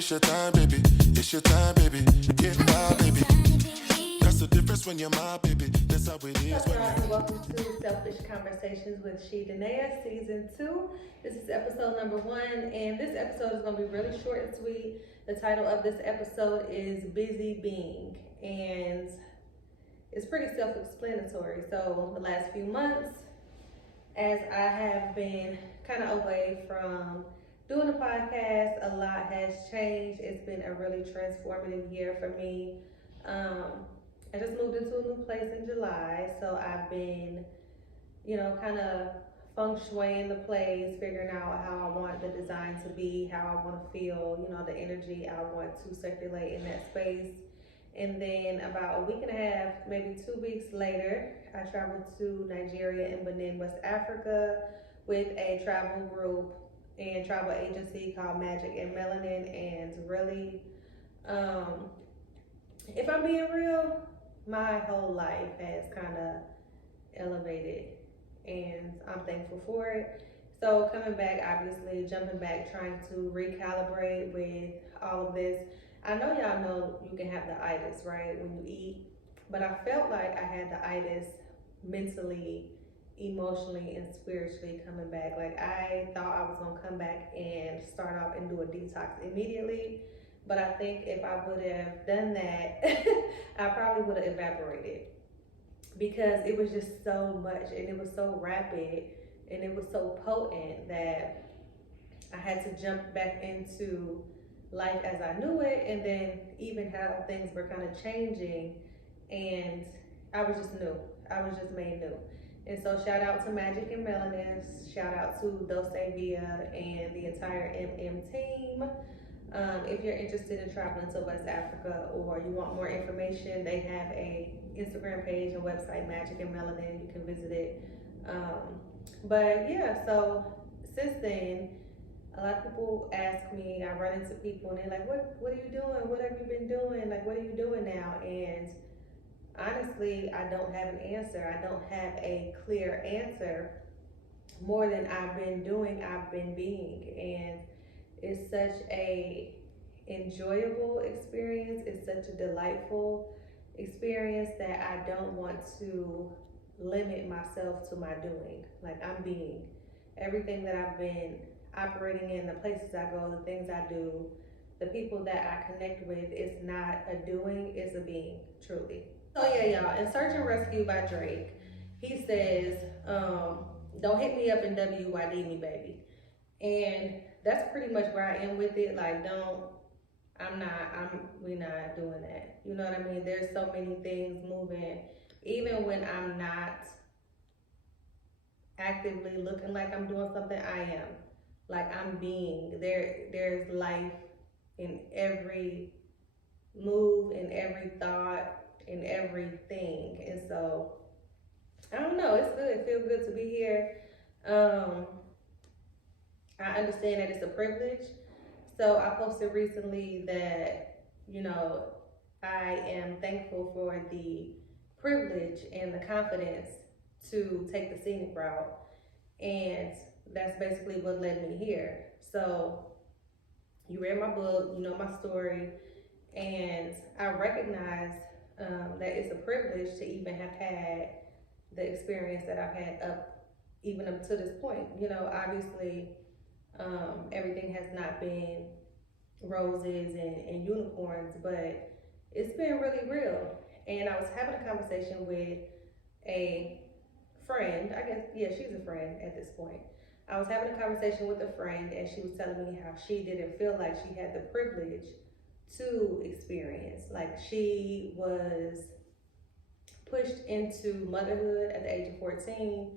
it's your time, baby. It's your time, baby. Get wild, baby. That's the difference when you're my baby. That's how it is What's up, when y'all, you're. and welcome to Selfish Conversations with She Danae, Season 2. This is episode number 1, and this episode is going to be really short and sweet. The title of this episode is Busy Being, and it's pretty self-explanatory. So, the last few months, as I have been kind of away from doing the podcast, a lot has changed. It's been a really transformative year for me. Um, I just moved into a new place in July, so I've been, kind of feng shuiing the place, figuring out how I want the design to be, how I want to feel, the energy I want to circulate in that space. And then about a week and a half, maybe 2 weeks later, I traveled to Nigeria and Benin, West Africa with a travel group and travel agency called Magic and Melanin. And really, if I'm being real, my whole life has kind of elevated, and I'm thankful for it. So coming back, obviously jumping back, trying to recalibrate with all of this. I know y'all know you can have the itis, right, when you eat, but I felt like I had the itis mentally, emotionally, and spiritually coming back. Like I thought I was gonna come back and start off and do a detox immediately, but I think if I would have done that, I probably would have evaporated because it was just so much and it was so rapid and it was so potent that I had to jump back into life as I knew it, and then even how things were kind of changing, and I was just new. I was just made new. And so shout out to Magic and Melanin, shout out to Dose Via and the entire MM team. If you're interested in traveling to West Africa or you want more information, they have a Instagram page and website, Magic and Melanin. You can visit it. But yeah, so since then, a lot of people ask me, I run into people and they're like, what are you doing? What have you been doing? Like, what are you doing now? And honestly, I don't have an answer. I don't have a clear answer. More than I've been doing, I've been being. And it's such a enjoyable experience. It's such a delightful experience that I don't want to limit myself to my doing. Like I'm being. Everything that I've been operating in, the places I go, the things I do, the people that I connect with, it's not a doing, it's a being, truly. So yeah, y'all, in Search and Rescue by Drake, he says, don't hit me up in WYD me, baby. And that's pretty much where I am with it. Like, we not doing that. You know what I mean? There's so many things moving. Even when I'm not actively looking like I'm doing something, I am. Like I'm being. There's life in every move, in every thought, in everything. And so I don't know, it's good. It feels good to be here. Um, I understand that it's a privilege. So I posted recently that, I am thankful for the privilege and the confidence to take the scenic route. And that's basically what led me here. So you read my book, you know my story, and I recognize that it's a privilege to even have had the experience that I've had even up to this point. Obviously, everything has not been roses and unicorns, but it's been really real. And I was having a conversation with a friend, I guess, yeah, she's a friend at this point. I was having a conversation with a friend, and she was telling me how she didn't feel like she had the privilege to experience. Like she was pushed into motherhood at the age of 14.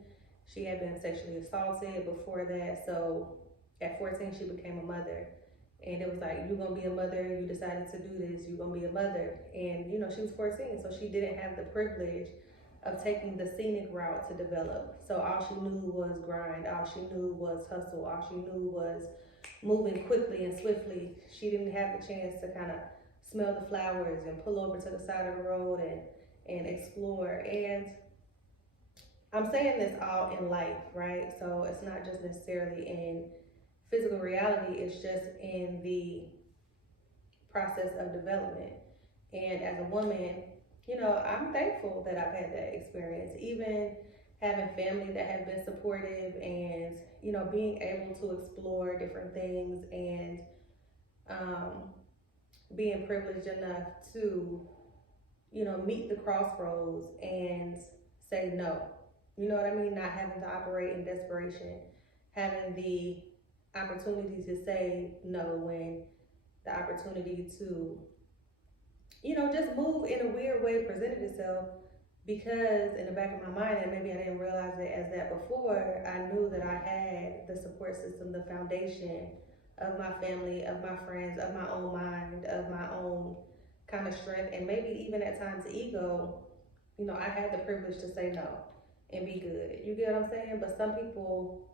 She had been sexually assaulted before that. So at 14, she became a mother. And it was like, you're going to be a mother. You decided to do this. You're going to be a mother. And, she was 14. So she didn't have the privilege of taking the scenic route to develop. So all she knew was grind. All she knew was hustle. All she knew was moving quickly and swiftly. She didn't have the chance to kind of smell the flowers and pull over to the side of the road and explore. And I'm saying this all in life, right? So it's not just necessarily in physical reality, it's just in the process of development. And as a woman, you know, I'm thankful that I've had that experience, even having family that have been supportive and, you know, being able to explore different things and um, being privileged enough to, you know, meet the crossroads and say no. You know what I mean? Not having to operate in desperation, having the opportunity to say no when the opportunity to, you know, just move in a weird way presented itself, because in the back of my mind, and maybe I didn't realize it as that before, I knew that I had the support system, the foundation of my family, of my friends, of my own mind, of my own kind of strength, and maybe even at times ego. You know, I had the privilege to say no and be good. You get what I'm saying? But some people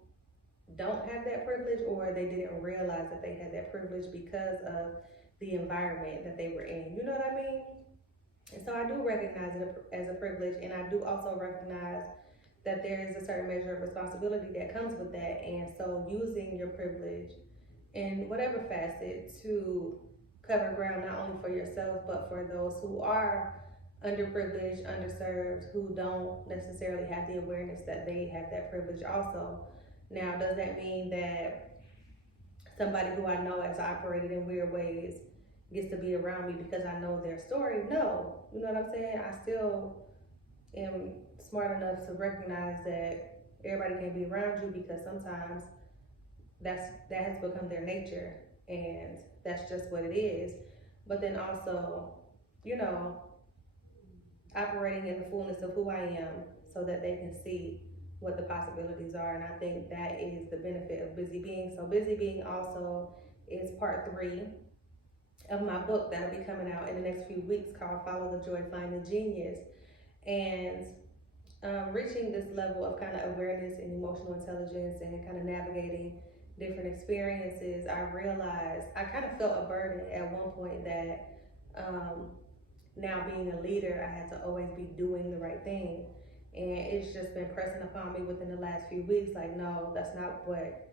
don't have that privilege, or they didn't realize that they had that privilege because of the environment that they were in. You know what I mean? And so I do recognize it as a privilege, and I do also recognize that there is a certain measure of responsibility that comes with that. And so using your privilege in whatever facet to cover ground not only for yourself but for those who are underprivileged, underserved, who don't necessarily have the awareness that they have that privilege also. Now, does that mean that somebody who I know has operated in weird ways gets to be around me because I know their story? No. You know what I'm saying? I still am smart enough to recognize that everybody can't be around you, because sometimes that has become their nature, and that's just what it is. But then also, you know, operating in the fullness of who I am so that they can see what the possibilities are. And I think that is the benefit of busy being. So busy being also is part 3 of my book that'll be coming out in the next few weeks, called Follow the Joy, Find the Genius. And reaching this level of kind of awareness and emotional intelligence and kind of navigating different experiences, I realized I kind of felt a burden at one point that now being a leader, I had to always be doing the right thing. And it's just been pressing upon me within the last few weeks, like, no, that's not what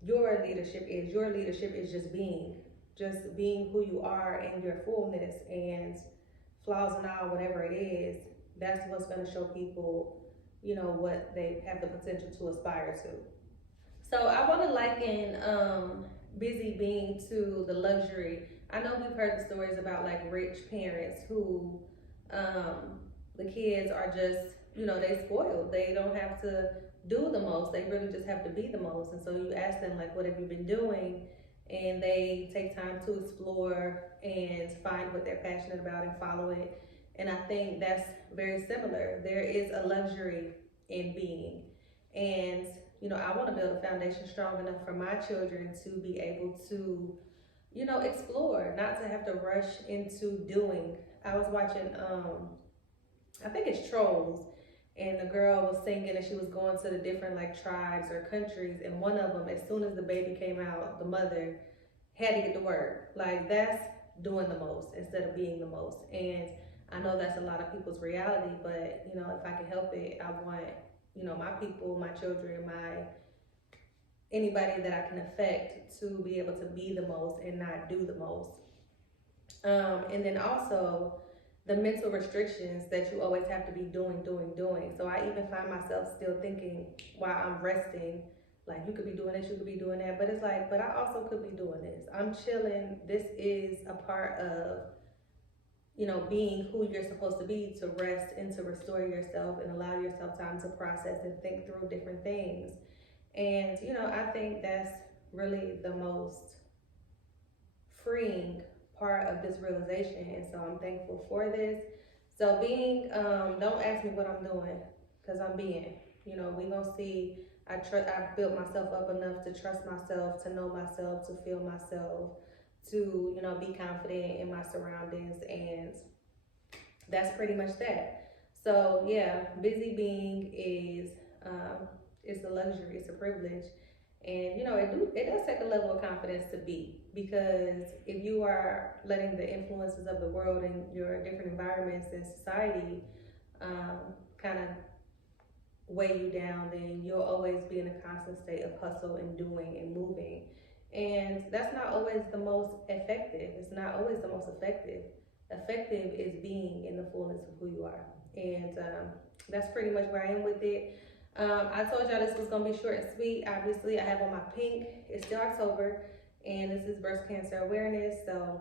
your leadership is. Your leadership is just being who you are in your fullness, and flaws and all, whatever it is, that's what's going to show people, you know, what they have the potential to aspire to. So I want to liken busy being to the luxury. I know we've heard the stories about like rich parents who the kids are just, you know, they spoiled. They don't have to do the most. They really just have to be the most. And so you ask them like, what have you been doing? And they take time to explore and find what they're passionate about and follow it. And I think that's very similar. There is a luxury in being. And, you know, I want to build a foundation strong enough for my children to be able to, you know, explore, not to have to rush into doing. I was watching, I think it's Trolls, and the girl was singing and she was going to the different like tribes or countries, and one of them, as soon as the baby came out, the mother had to get to work. Like, that's doing the most instead of being the most. And I know that's a lot of people's reality, but you know, if I can help it, I want, you know, my people, my children, my anybody that I can affect to be able to be the most and not do the most. And then also the mental restrictions that you always have to be doing. So I even find myself still thinking while I'm resting, like, you could be doing this, you could be doing that, but it's like, but I also could be doing this. I'm chilling. This is a part of, you know, being who you're supposed to be, to rest and to restore yourself and allow yourself time to process and think through different things. And, you know, I think that's really the most freeing part of this realization. And so I'm thankful for this. So being, don't ask me what I'm doing, because I'm being, you know, we gonna see. I've built myself up enough to trust myself, to know myself, to feel myself, to, you know, be confident in my surroundings. And that's pretty much that. So yeah, busy being is, it's a luxury, it's a privilege. And you know, it does take a level of confidence to be, because if you are letting the influences of the world and your different environments and society kind of weigh you down, then you'll always be in a constant state of hustle and doing and moving. And that's not always the most effective. It's not always the most effective. Effective is being in the fullness of who you are. And that's pretty much where I am with it. I told y'all this was gonna be short and sweet. Obviously, I have on my pink. It's still October, and this is breast cancer awareness. So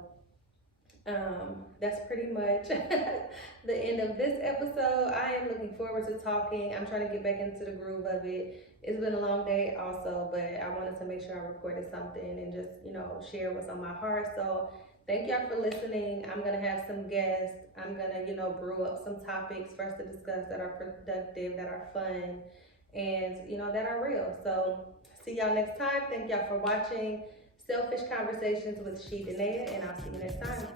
that's pretty much the end of this episode. I am looking forward to talking. I'm trying to get back into the groove of it. It's been a long day also, but I wanted to make sure I recorded something and just, share what's on my heart. So thank y'all for listening. I'm going to have some guests. I'm going to, brew up some topics for us to discuss that are productive, that are fun, and, that are real. So see y'all next time. Thank y'all for watching Selfish Conversations with She Danae, and I'll see you next time.